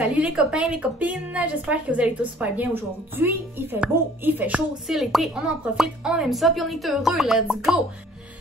Salut les copains, les copines, j'espère que vous allez tous super bien aujourd'hui. Il fait beau, il fait chaud, c'est l'été, on en profite, on aime ça, puis on est heureux, let's go!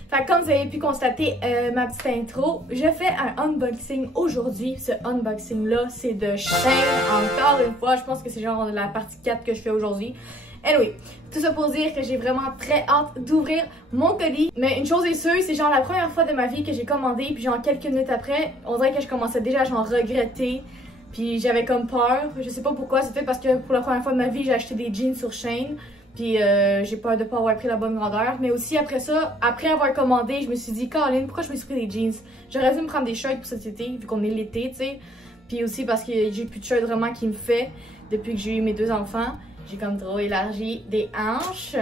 Fait que comme vous avez pu constater ma petite intro, je fais un unboxing aujourd'hui. Ce unboxing-là, c'est de Shein, encore une fois, je pense que c'est genre la partie 4 que je fais aujourd'hui. Anyway, tout ça pour dire que j'ai vraiment très hâte d'ouvrir mon colis. Mais une chose est sûre, c'est genre la première fois de ma vie que j'ai commandé, puis genre quelques minutes après, on dirait que je commençais déjà à genre regretter. Puis j'avais comme peur, je sais pas pourquoi, c'était parce que pour la première fois de ma vie, j'ai acheté des jeans sur Shein. Puis j'ai peur de pas avoir pris la bonne grandeur. Mais aussi après ça, après avoir commandé, je me suis dit, Caroline, pourquoi je me suis pris des jeans? J'aurais dû me prendre des shirts pour cet été, vu qu'on est l'été, tu sais. Puis aussi parce que j'ai plus de shirts vraiment qui me fait depuis que j'ai eu mes 2 enfants. J'ai comme trop élargi des hanches.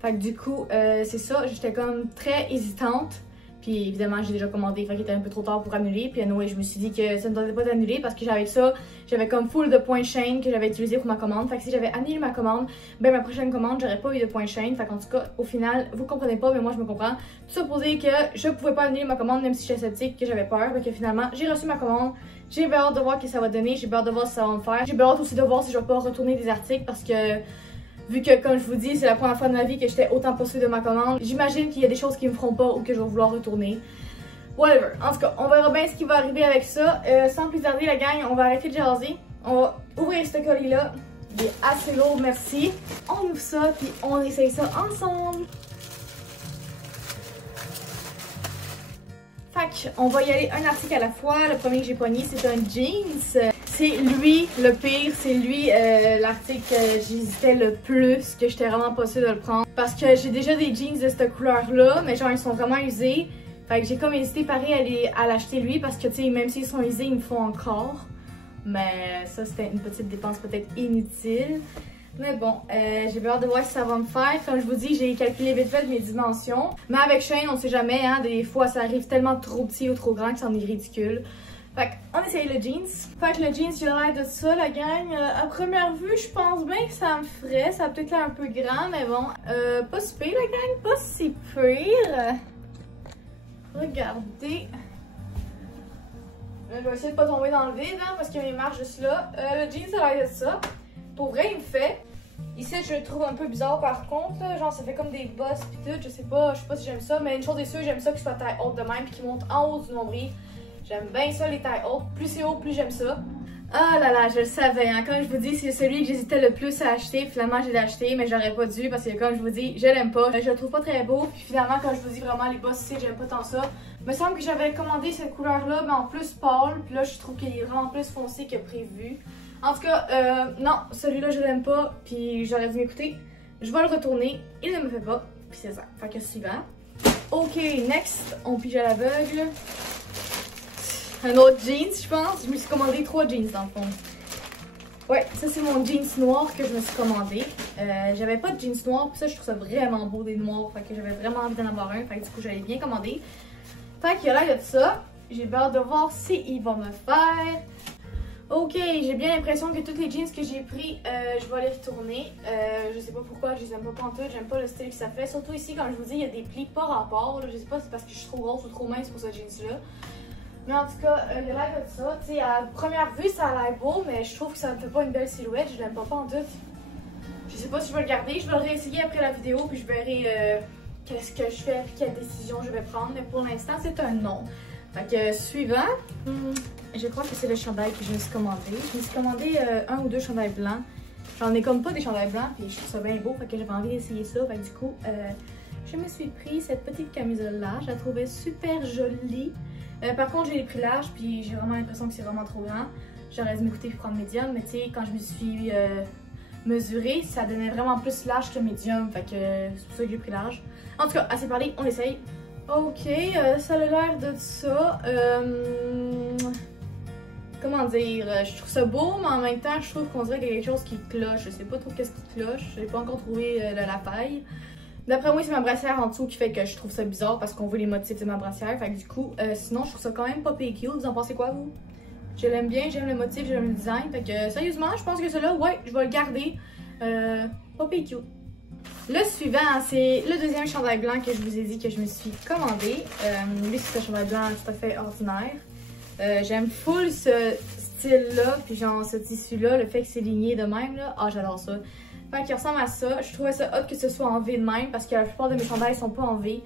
Fait que du coup, c'est ça, j'étais comme très hésitante. Puis évidemment, j'ai déjà commandé, fait qu'il était un peu trop tard pour annuler. Puis anyway, je me suis dit que ça ne me tentait pas d'annuler parce que j'avais ça, j'avais comme full de points Shein que j'avais utilisé pour ma commande. Fait que si j'avais annulé ma commande, ben ma prochaine commande, j'aurais pas eu de points Shein. Fait qu'en tout cas, au final, vous comprenez pas, mais moi je me comprends. Tout ça pour dire que je pouvais pas annuler ma commande même si j'étais sceptique, que j'avais peur. Fait que finalement, j'ai reçu ma commande. J'ai hâte de voir ce que ça va donner, j'ai hâte de voir si ça va me faire. J'ai hâte aussi de voir si je vais pas retourner des articles parce que vu que, comme je vous dis, c'est la première fois de ma vie que j'étais autant poursuivie de ma commande, j'imagine qu'il y a des choses qui me feront pas ou que je vais vouloir retourner. Whatever. En tout cas, on verra bien ce qui va arriver avec ça. Sans plus tarder, la gang, on va arrêter de jaser. On va ouvrir ce colis-là. Il est assez lourd, merci. On ouvre ça, puis on essaye ça ensemble. Fait on va y aller un article à la fois. Le premier que j'ai pogné, c'est un jeans. C'est lui le pire, c'est lui l'article que j'hésitais le plus, que j'étais vraiment pas sûre de le prendre. Parce que j'ai déjà des jeans de cette couleur-là, mais genre ils sont vraiment usés. Fait que j'ai comme hésité pareil à l'acheter lui parce que tu sais, même s'ils sont usés, ils me font encore. Mais ça c'était une petite dépense peut-être inutile. Mais bon, j'ai hâte de voir si ça va me faire. Comme je vous dis, j'ai calculé vite fait mes dimensions. Mais avec Shein, on sait jamais, hein, des fois ça arrive tellement trop petit ou trop grand que c'en est ridicule. Fait qu'on essaye le jeans. Fait que le jeans, j'ai l'air de ça, la gang. À première vue, je pense bien que ça me ferait. Ça a peut-être l'air un peu grand, mais bon. Pas si pire, la gang, pas si pire. Regardez. Je vais essayer de pas tomber dans le vide, hein, parce qu'il y a mes marches juste là. Le jeans, ça a l'air de ça. Pour vrai, il me fait. Ici, je le trouve un peu bizarre par contre. Là. Genre, ça fait comme des bosses pis tout. Je sais pas si j'aime ça. Mais une chose est sûre, j'aime ça qu'il soit taille haute de même pis qu'il monte en haut du nombril. J'aime bien ça, les tailles hautes. Plus c'est haut, plus j'aime ça. Ah là là, je le savais. Hein. Comme je vous dis, c'est celui que j'hésitais le plus à acheter. Finalement, je l'ai acheté, mais j'aurais pas dû parce que, comme je vous dis, je l'aime pas. Je le trouve pas très beau. Puis finalement, quand je vous dis vraiment les bosses ici, j'aime pas tant ça. Il me semble que j'avais commandé cette couleur-là, mais en plus pâle. Puis là, je trouve qu'il est vraiment plus foncé que prévu. En tout cas, non, celui-là, je l'aime pas. Puis j'aurais dû m'écouter. Je vais le retourner. Il ne me fait pas. Puis c'est ça. Fait que suivant. Ok, next, on pige à l'aveugle. Un autre jeans, je pense. Je me suis commandé 3 jeans dans le fond. Ouais, ça c'est mon jeans noir que je me suis commandé. J'avais pas de jeans noirs, puis ça je trouve ça vraiment beau des noirs. Fait que j'avais vraiment envie d'en avoir un. Fait que du coup j'avais bien commandé. Fait qu'il y a là de ça. J'ai hâte de voir si il va me faire. Ok, j'ai bien l'impression que tous les jeans que j'ai pris, je vais les retourner. Je sais pas pourquoi, je les aime pas pantoute, j'aime pas le style que ça fait. Surtout ici, comme je vous dis, il y a des plis pas rapport. Là. Je sais pas si c'est parce que je suis trop grosse ou trop mince pour ce jeans-là. Mais en tout cas, il a l'air de ça. Tu sais, à première vue, ça a l'air beau, mais je trouve que ça ne fait pas une belle silhouette. Je l'aime pas pantoute. Je sais pas si je vais le garder. Je vais le réessayer après la vidéo, puis je verrai qu'est-ce que je fais, puis quelle décision je vais prendre. Mais pour l'instant, c'est un non. Fait que suivant, je crois que c'est le chandail que je me suis commandé. Je me suis commandé 1 ou 2 chandails blancs. J'en ai comme pas des chandails blancs, puis je trouve ça bien beau. Fait que j'avais envie d'essayer ça. Fait que du coup, je me suis pris cette petite camisole-là. Je la trouvais super jolie. Par contre, j'ai les pris larges, puis j'ai vraiment l'impression que c'est vraiment trop grand. J'aurais dû m'écouter pour prendre médium, mais tu sais, quand je me suis mesurée, ça donnait vraiment plus large que médium. Fait que c'est pour ça que j'ai pris large. En tout cas, assez parlé, on essaye. Ok, ça a l'air de ça. Comment dire? Je trouve ça beau, mais en même temps, je trouve qu'on dirait qu'il y a quelque chose qui cloche. Je sais pas trop qu'est-ce qui cloche. J'ai pas encore trouvé la faille. D'après moi, c'est ma brassière en dessous qui fait que je trouve ça bizarre parce qu'on voit les motifs de ma brassière. Fait que du coup, sinon, je trouve ça quand même pas cute. Vous en pensez quoi, vous? Je l'aime bien, j'aime le motif, j'aime le design. Fait que sérieusement, je pense que celui-là, ouais, je vais le garder. Pas cute. Le suivant, c'est le deuxième chandail blanc que je vous ai dit que je me suis commandé. Lui, c'est un chandail blanc tout à fait ordinaire. J'aime full ce style-là, puis genre ce tissu-là, le fait que c'est ligné de même, là, ah j'adore ça. Fait qu'il ressemble à ça. Je trouvais ça hot que ce soit en V de même, parce que la plupart de mes chandails sont pas en V.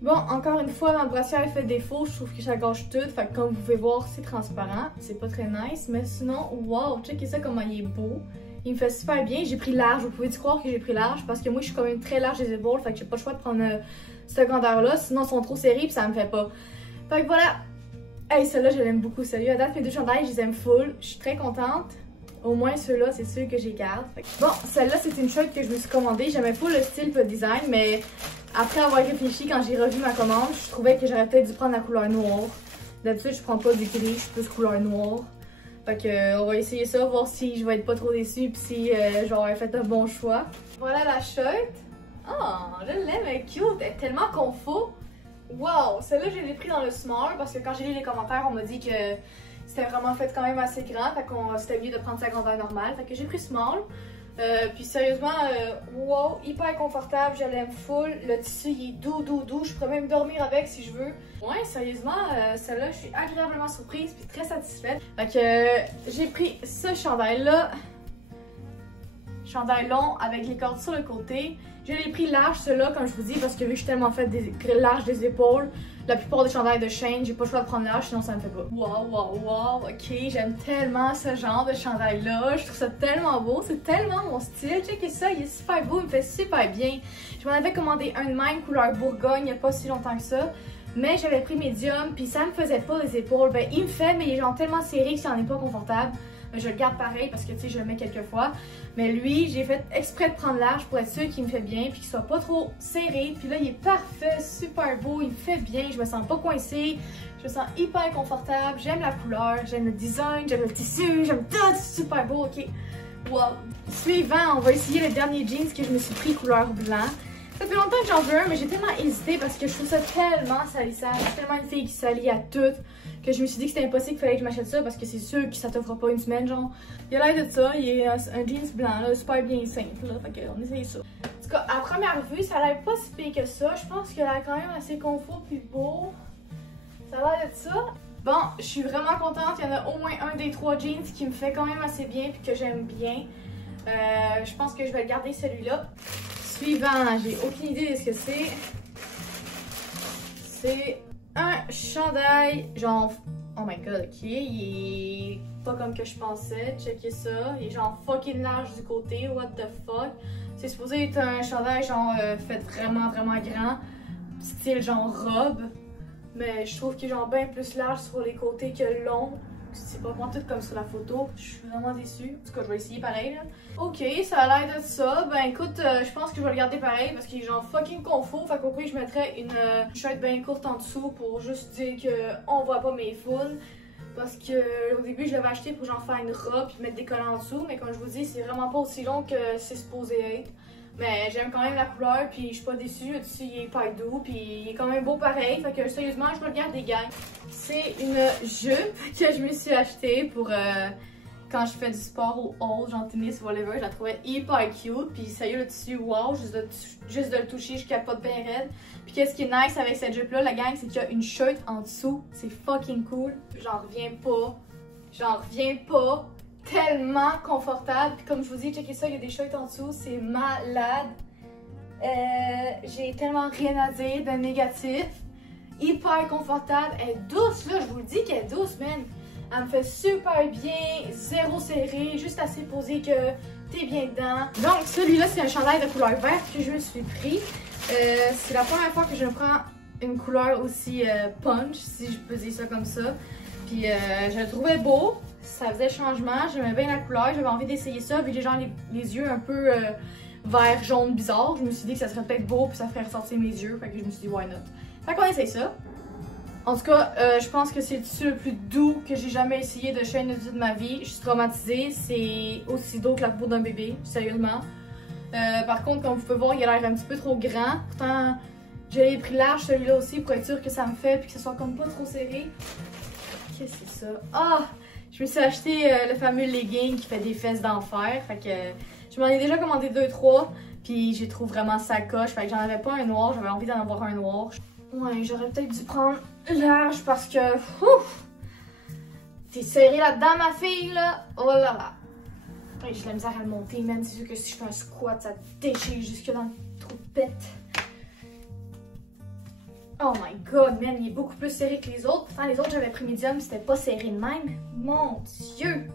Bon, encore une fois, ma brassière fait défaut, je trouve que ça gâche tout. Fait que comme vous pouvez voir, c'est transparent, c'est pas très nice. Mais sinon, wow, checkez ça comment il est beau. Il me fait super bien. J'ai pris large, vous pouvez croire que j'ai pris large, parce que moi je suis quand même très large des épaules, fait que j'ai pas le choix de prendre cette grandeur-là, sinon ils sont trop serrés puis ça me fait pas. Fait que voilà. Hey, celle-là, je l'aime beaucoup, sérieux. À date, mes deux chandails, je les aime full. Je suis très contente. Au moins, ceux-là, c'est ceux que j'ai garde. Bon, celle-là, c'est une shirt que je me suis commandée. J'aimais full le style et le design, mais après avoir réfléchi, quand j'ai revu ma commande, je trouvais que j'aurais peut-être dû prendre la couleur noire. D'habitude, je prends pas du gris, je suis plus couleur noire. Fait que, on va essayer ça, voir si je vais être pas trop déçue puis si j'aurais fait un bon choix. Voilà la shirt. Oh, je l'aime, elle est cute, elle est tellement confort. Wow, celle-là, je l'ai pris dans le small parce que quand j'ai lu les commentaires, on m'a dit que c'était vraiment fait quand même assez grand, fait qu'on c'était mieux de prendre sa grandeur normale. Fait que j'ai pris small. Puis sérieusement, wow, hyper confortable, je l'aime full. Le tissu, il est doux. Je pourrais même dormir avec si je veux. Ouais, sérieusement, celle-là, je suis agréablement surprise puis très satisfaite. Fait que j'ai pris ce chandail-là. Chandail long avec les cordes sur le côté. Je l'ai pris large, celui-là, comme je vous dis, parce que vu que je suis tellement faite large des épaules, la plupart des chandails de Shein, j'ai pas le choix de prendre large, sinon ça me fait pas. Wow, ok, j'aime tellement ce genre de chandail-là. Je trouve ça tellement beau, c'est tellement mon style. Checkez ça, il est super beau, il me fait super bien. Je m'en avais commandé un de même, couleur Bourgogne, il n'y a pas si longtemps que ça. Mais j'avais pris médium, puis ça me faisait pas les épaules. Ben, il me fait, mais il est genre tellement serré que ça en est pas confortable. Je le garde pareil parce que tu sais, je le mets quelques fois. Mais lui, j'ai fait exprès de prendre large pour être sûr qu'il me fait bien puis qu'il soit pas trop serré. Puis là, il est parfait, super beau, il me fait bien, je me sens pas coincée, je me sens hyper confortable, j'aime la couleur, j'aime le design, j'aime le tissu, j'aime tout, c'est super beau, ok. Wow. Suivant, on va essayer le dernier jeans que je me suis pris couleur blanc. Ça fait longtemps que j'en veux un, mais j'ai tellement hésité parce que je trouve ça tellement salissant. Je suis tellement une fille qui s'allie à tout que je me suis dit que c'était impossible qu'il fallait que je m'achète ça parce que c'est sûr que ça t'offre pas une semaine, genre. Il a l'air de ça, il est un jeans blanc, là, super bien simple, là, fait qu'on essaye ça. En tout cas, à première vue, ça a l'air pas si pire que ça. Je pense qu'il a l'air quand même assez confort puis beau. Ça a l'air de ça. Bon, je suis vraiment contente, il y en a au moins un des trois jeans qui me fait quand même assez bien puis que j'aime bien. Je pense que je vais garder celui-là. Suivant, j'ai aucune idée de ce que c'est. C'est un chandail, genre, oh my god, ok, il est pas comme que je pensais, checkez ça, il est genre fucking large du côté, what the fuck. C'est supposé être un chandail genre fait vraiment grand, style genre robe, mais je trouve qu'il est genre bien plus large sur les côtés que long. C'est pas vraiment tout comme sur la photo. Je suis vraiment déçue. En tout cas, je vais essayer pareil, là. Ok, ça a l'air de ça. Ben écoute, je pense que je vais le garder pareil parce qu'il est genre fucking confort. Fait qu'au pire, je mettrais une shirt bien courte en dessous pour juste dire qu'on voit pas mes founes. Parce que au début, je l'avais acheté pour genre faire une robe et mettre des collants en dessous. Mais comme je vous dis, c'est vraiment pas aussi long que c'est supposé être. Mais j'aime quand même la couleur, puis je suis pas déçue. Le dessus, il est pas doux, puis il est quand même beau pareil. Fait que sérieusement, je vais le garder, gang. C'est une jupe que je me suis achetée pour quand je fais du sport au hall, genre tennis, whatever. Je la trouvais hyper cute. Puis sérieux, le tissu, wow, juste de le toucher, je capote bien raide. Puis qu'est-ce qui est nice avec cette jupe-là, la gang, c'est qu'il y a une shirt en dessous. C'est fucking cool. J'en reviens pas. Tellement confortable. Puis comme je vous dis, checkez ça, il y a des shirts en dessous, c'est malade. J'ai tellement rien à dire de négatif. Hyper confortable. Elle est douce, là, je vous le dis qu'elle est douce, man. Elle me fait super bien, zéro serré, juste assez posé que t'es bien dedans. Donc celui-là, c'est un chandail de couleur verte que je me suis pris. C'est la première fois que je prends une couleur aussi punch, si je peux dire ça comme ça. Puis je le trouvais beau. Ça faisait changement, j'aimais bien la couleur, j'avais envie d'essayer ça, vu que j'ai genre les yeux un peu vert, jaune, bizarre. Je me suis dit que ça serait peut-être beau puis ça ferait ressortir mes yeux, fait que je me suis dit why not. Fait qu'on essaye ça. En tout cas, je pense que c'est le tissu le plus doux que j'ai jamais essayé de Shein de ma vie. Je suis traumatisée, c'est aussi doux que la peau d'un bébé, sérieusement. Par contre, comme vous pouvez voir, il a l'air un petit peu trop grand. Pourtant, j'ai pris large celui-là aussi pour être sûr que ça me fait puis que ce soit comme pas trop serré. Qu'est-ce que c'est ça? Ah! Je me suis acheté le fameux legging qui fait des fesses d'enfer. Fait que je m'en ai déjà commandé 2-3. Puis j'ai trouvé vraiment sa coche. Fait que j'en avais pas un noir. J'avais envie d'en avoir un noir. Ouais, j'aurais peut-être dû prendre large parce que... Ouf! T'es serré là-dedans, ma fille, là. Oh là là. J'ai de la misère à le monter, man. C'est sûr que si je fais un squat, ça déchire jusque dans le trou de pète. Oh my god, man, il est beaucoup plus serré que les autres. Pourtant, les autres, j'avais pris médium, c'était pas serré de même. Mon Dieu!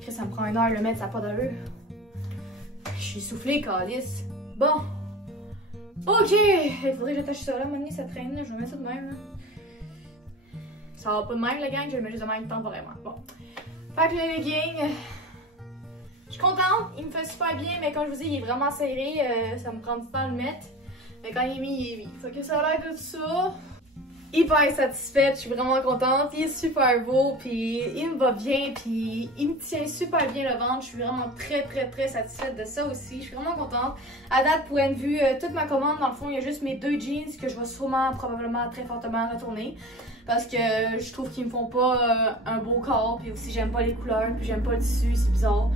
Chris, ça me prend 1 heure de le mettre, ça n'a pas d'allure. Je suis soufflée, calice. Bon. Ok! Il faudrait que j'attache ça là, maintenant ça traîne, là. Je vais mettre ça de même, là. Ça va pas de même, la gang, je le mets juste de même temporairement. Bon. Fait que le legging. Je suis contente, il me fait super bien, mais comme je vous dis, il est vraiment serré, ça me prend du temps à le mettre. Mais quand il est mis, il est mis. Fait que ça a l'air de ça. Hyper satisfaite, je suis vraiment contente. Il est super beau, puis il me va bien, puis il me tient super bien le ventre. Je suis vraiment très satisfaite de ça aussi. Je suis vraiment contente. À date, pour une vue, toute ma commande, dans le fond, il y a juste mes 2 jeans que je vais sûrement, probablement, très fortement retourner. Parce que je trouve qu'ils me font pas un beau corps, puis aussi j'aime pas les couleurs, puis j'aime pas le tissu, c'est bizarre.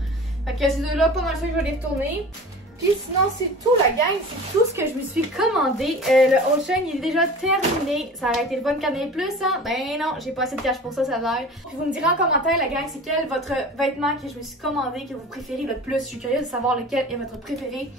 Fait que ces deux-là, pas mal sûr que je vais les retourner. Puis sinon, c'est tout la gang, c'est tout ce que je me suis commandé. Le haut chaîne, il est déjà terminé. Ça aurait été le fun Canal Plus, hein? Ben non, j'ai pas assez de cash pour ça, ça a l'air. Puis vous me direz en commentaire, la gang, c'est quel votre vêtement que je me suis commandé, que vous préférez le plus. Je suis curieuse de savoir lequel est votre préféré.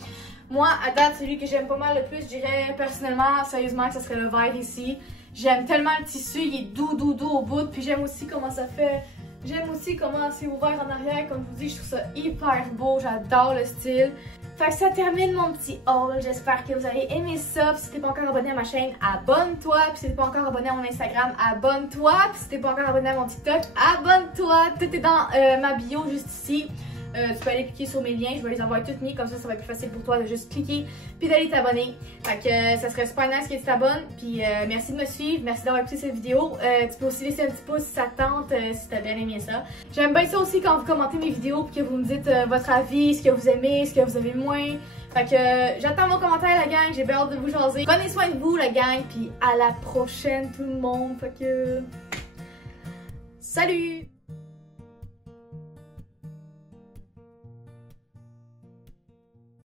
Moi, à date, celui que j'aime pas mal le plus, je dirais personnellement, sérieusement, que ce serait le vert ici. J'aime tellement le tissu, il est doux au bout. Puis j'aime aussi comment ça fait. J'aime aussi comment c'est ouvert en arrière. Comme je vous dis, je trouve ça hyper beau. J'adore le style. Fait que ça termine mon petit haul. J'espère que vous avez aimé ça. Puis si t'es pas encore abonné à ma chaîne, abonne-toi. Puis si t'es pas encore abonné à mon Instagram, abonne-toi. Puis si t'es pas encore abonné à mon TikTok, abonne-toi. Tout est dans ma bio juste ici. Tu peux aller cliquer sur mes liens, je vais les envoyer toutes mis, comme ça va être plus facile pour toi de juste cliquer puis d'aller t'abonner. Fait que ça serait super nice que tu t'abonnes. Puis merci de me suivre, merci d'avoir écouté cette vidéo. Tu peux aussi laisser un petit pouce si ça te tente, si t'as bien aimé ça. J'aime bien ça aussi quand vous commentez mes vidéos puis que vous me dites votre avis, ce que vous aimez, ce que vous avez moins. Fait que j'attends vos commentaires la gang, j'ai bien hâte de vous jaser. Prenez soin de vous la gang, puis à la prochaine tout le monde. Fait que salut!